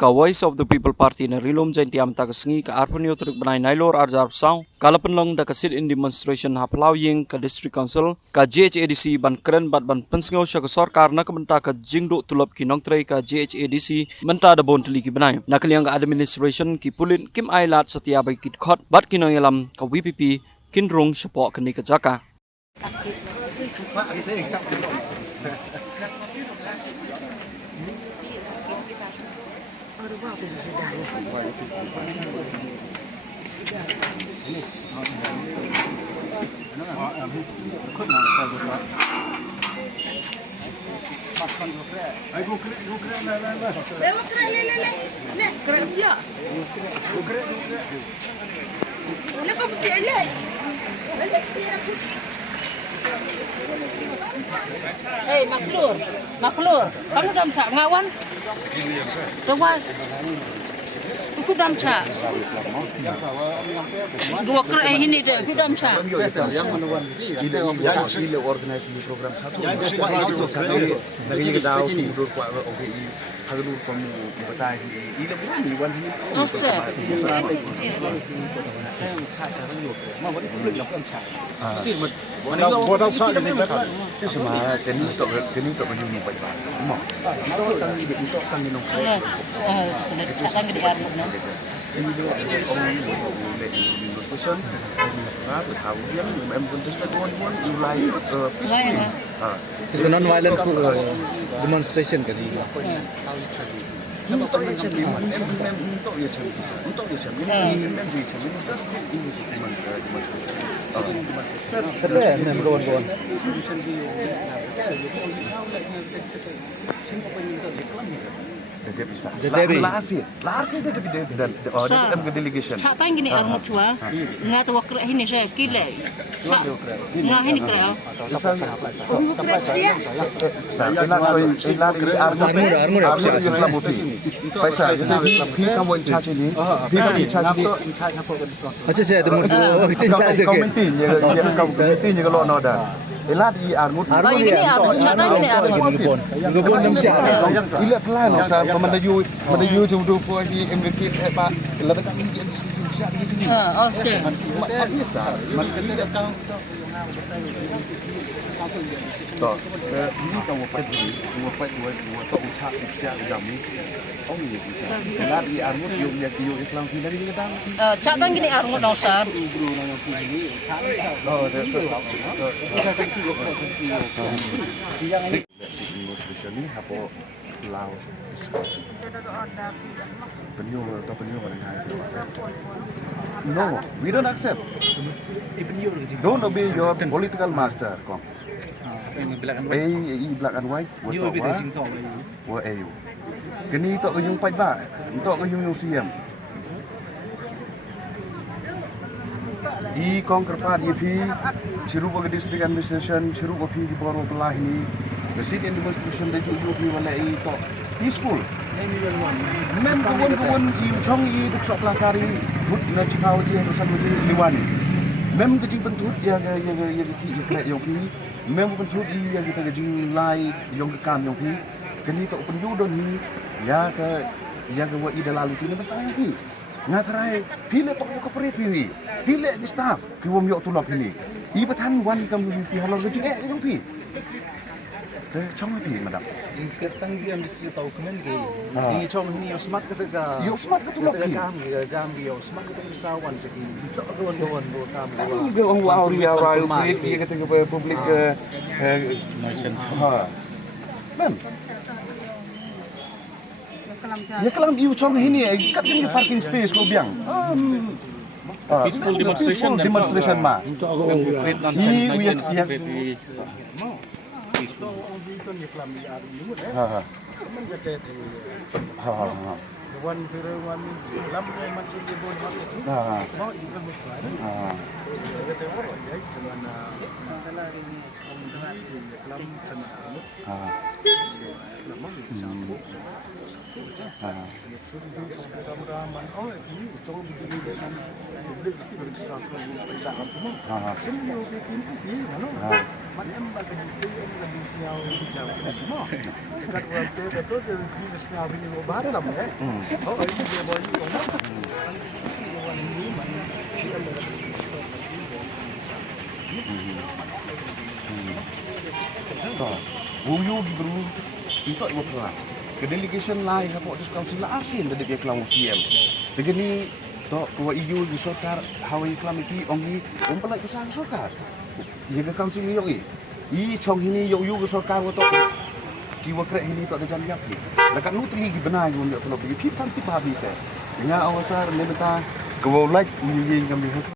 Ka Voice of the People Party na rilom jain tiam ta kasngi ka arpanyo truk banai nailor arjar saw kalapenlong da kasit in demonstration haplau ying ka district council ka GHADC ban keren bat ban pensngau sya ka sarkar na kabenta ka jingdo tulop kinong trei ka GHADC menta da bon teli ki banai na kaliang ka administration ki pulin kim ailat setia bai kit khot bat kinong yalam ka WPP kinrung support kani ka jaka Hei, Maklur, kamu dalam cak ngawan? Coba, aku dalam cak. Gua kira ini deh, aku dalam cak. Yang organisasi program satu. Dari kita tahu tidur OPI, hadir kamu bertai ini lebih wan ini. Oke. Semua kini untuk menyumbang banyak. Itu kan untuk kan minum. Cakang di armut no. Ini dia orang station. Tahu dia memang contestan one July peacefully. It's a non-violent demonstration kan ini. Untuk dia cakap, untuk dia cakap, Jadi Lahir dia ke delegation. Cak tang gini armut tua. Ngat waktu ini saya kile. Ngah ini kira. Saya nak lari armur yang selama ini. Paisa,พี่กังวลชาตินี้พี่กังวลชาตินี้ Aja saya temu itu komentin ya kalau noda. Elat I armut. Oh ini armut, cak tang gini armut. Ngubon jam siapa? Ila pelan sa pemadayu jumdu po di MBK Pak. Ila tak minjem di sini. Oke. Bisa. Toh, ini kamu buat tak ucap jam ni. Oh ni. Elat I armut yung Islam dari kita. Cak tang gini armut dosa. Oh, ini apa laut No, we don't accept. Don't obey your political master. Black and white. What are you? Kini tok yung pajba, tok yung siam. Di Kongkerpat EP, Cirupa District Administration, Cirupa P di Borough Pelah ini, the sit in demonstration they juga walai itu peaceful. Mem kawan iu chong i duk sok lakari, but na cikau dia terus menjadi liwan. Mem keji bentut yang kira yang pi, mem bentut yang kita keji lai yang kekam yang pi, kini tak penjudon ni, ya ke wa ida lalu ini bertanya pi. Ngatarai pilih tok yo kapre piwi pilih di staff kiwom yo tulap ini iba tan wan kam pi halal gejing yung pi te chong pi madam Jadi sekarang dia mesti tahu komen ke. Jadi cuma ini smart ketika. yo smart ke tulap pi Kami jam dia smart ketika usahawan jadi. Itu kawan-kawan do kami. ini ge ong wow ria rai pi ketika publik ha mem ya kelam iu chong ini kat ni parking space ko biang peaceful demonstration ma ini ya Macam bagai itu yang lebih siau jauh. Mau. Kat waktu itu dia di siau ini mau bahar lah mungkin. Oh itu dia boleh ngomong. Ini mana dia ada to wuyu gibru itu ibu kelah ke delegation lai kapok dis council la asin dari dia kelang UCM tegeni to kuwa iyu di sokar hawai kelam iki ongi umpala ku sang sokar ye ke council yo i chong hini yo yu ke sokar wo to ki wa krek hini to da jan yak ni dekat nu tri gi benai yo to bi phip tan ti pa bi te nga awasar ne beta ko like yu yin kam bi